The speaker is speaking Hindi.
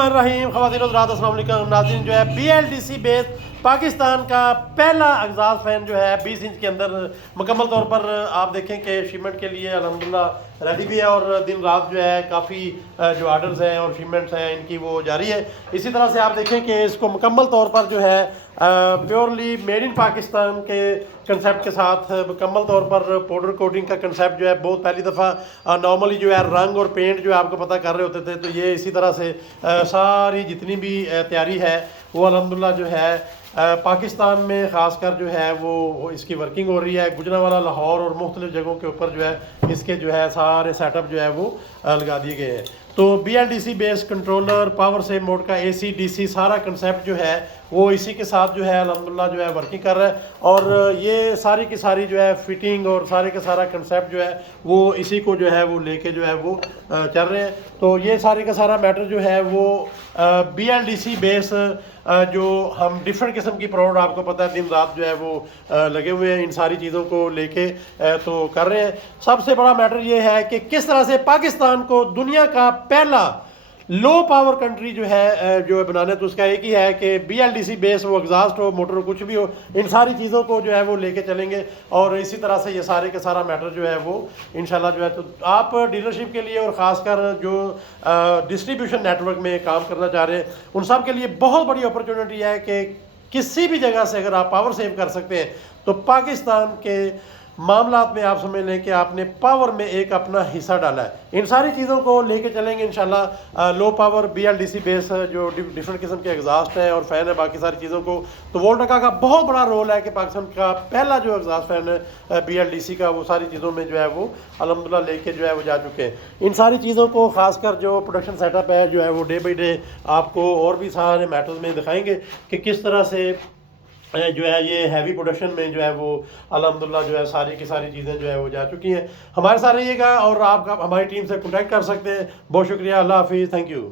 बिस्मिल्लाहिर्रहमानिर्रहीम। ख़वातीन हज़रात अस्सलाम वालेकुम। नाज़रीन, जो है BLDC बेस पाकिस्तान का पहला एग्जास्ट फैन जो है 20 इंच के अंदर मुकम्मल तौर पर आप देखें कि शिपमेंट के लिए अल्हम्दुलिल्लाह रेडी भी है और दिन रात जो है काफ़ी जो आर्डर्स हैं और शिपमेंट्स हैं इनकी वो जारी है। इसी तरह से आप देखें कि इसको मुकम्मल तौर पर जो है प्योरली मेड इन पाकिस्तान के कंसेप्ट के साथ मुकम्मल तौर पर पाउडर कोटिंग का कंसेप्ट जो है बहुत पहली दफ़ा नॉर्मली जो है रंग और पेंट जो है आपको पता कर रहे होते थे, तो ये इसी तरह से सारी जितनी भी तैयारी है वो अल्हम्दुलिल्लाह जो है पाकिस्तान में ख़ासकर जो है वो इसकी वर्किंग हो रही है। गुजरांवाला, लाहौर और मुख्तलिफ़ जगहों के ऊपर जो है इसके जो है सारे सेटअप जो है वो लगा दिए गए हैं। तो BLDC base controller, power save mode का AC DC सारा कंसेप्ट जो है वो इसी के साथ जो है अल्हम्दुलिल्लाह जो है वर्किंग कर रहा है और ये सारी की सारी जो है फिटिंग और सारे का सारा कंसेप्ट जो है वो इसी को जो है वो लेके जो है वो चल रहे हैं। तो ये सारे का सारा मैटर जो है वो BLDC बेस जो हम डिफरेंट किस्म की प्रोडक्ट आपको पता है दिन रात जो है वो लगे हुए हैं इन सारी चीज़ों को लेके तो कर रहे हैं। सबसे बड़ा मैटर ये है कि किस तरह से पाकिस्तान को दुनिया का पहला लो पावर कंट्री जो है जो बनाना है, तो उसका एक ही है कि BLDC बेस वो एग्जास्ट हो, मोटर हो, कुछ भी हो, इन सारी चीज़ों को जो है वो लेके चलेंगे और इसी तरह से ये सारे के सारा मैटर जो है वो इंशाल्लाह जो है। तो आप डीलरशिप के लिए और ख़ासकर जो डिस्ट्रीब्यूशन नेटवर्क में काम करना चाह रहे हैं उन सब के लिए बहुत बड़ी अपॉर्चुनिटी है कि किसी भी जगह से अगर आप पावर सेव कर सकते हैं तो पाकिस्तान के मामलात में आप समझ लें कि आपने पावर में एक अपना हिस्सा डाला है। इन सारी चीज़ों को लेके चलेंगे इंशाल्लाह। लो पावर BLDC बेस जो डिफरेंट किस्म के एग्जास्ट हैं और फ़ैन है, बाकी सारी चीज़ों को तो वोल्टेका का बहुत बड़ा रोल है कि पाकिस्तान का पहला जो एग्जास्ट फ़ैन है BLDC का वो सारी चीज़ों में जो है वो अल्हम्दुलिल्लाह लेके जो है वो जा चुके हैं। इन सारी चीज़ों को ख़ासकर जो प्रोडक्शन सेटअप है जो है वो डे बाई डे आपको और भी सारे मैटर्स में दिखाएंगे कि किस तरह से जो है ये हैवी प्रोडक्शन में जो है वो अल्हम्दुलिल्लाह जो है सारी की सारी चीज़ें जो है वो जा चुकी हैं। हमारे साथ रहिएगा और आप हमारी टीम से कॉन्टैक्ट कर सकते हैं। बहुत शुक्रिया। अल्लाह हाफिज़। Thank you.